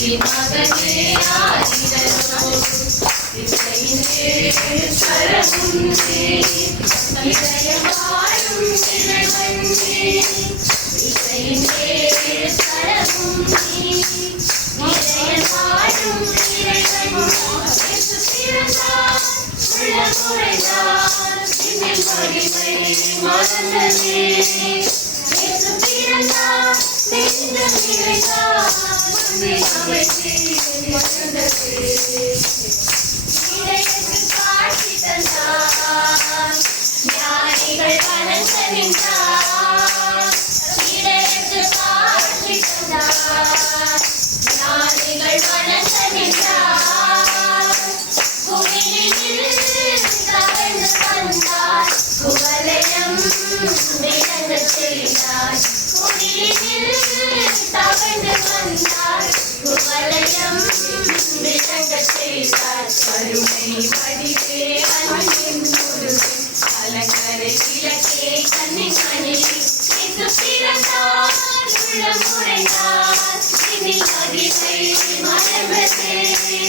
மகனே ஆதிரோ சரமுன்னே இதயவாழும் இறைவனே இசையிலே சரமுன்னே இதயவாழும் இறைவன் இயேசு பிறந்தார் உள்ளமுறைந்தார் சின்னில் மகிமை மறந்ததே இயேசு பிறந்தார் நெஞ்சம் நிறைந்தார் நம்மை அமைதி மறந்ததே இதயத்தில் காட்சி தந்தார் ஞானிகள் வணங்க நின்றார் இதயத்தில் காட்சி தந்தார் ஞானிகள் வணங்க நின்றார் குவிலில் தவழ்ந்து வந்தார் குவலயம் விளங்கச் செய்தார் குவிலில் தவழ்ந்து வந்தார் குவலயம் விளங்கச் செய்தார் கருணை வடிவே அன்பின் முருகே அலங்கரை விளக்கே கண்ணின் மணியே இயேசு பிறந்தார் உள்ளம் உறைந்தார் இனி மகிமை மலர்ந்ததே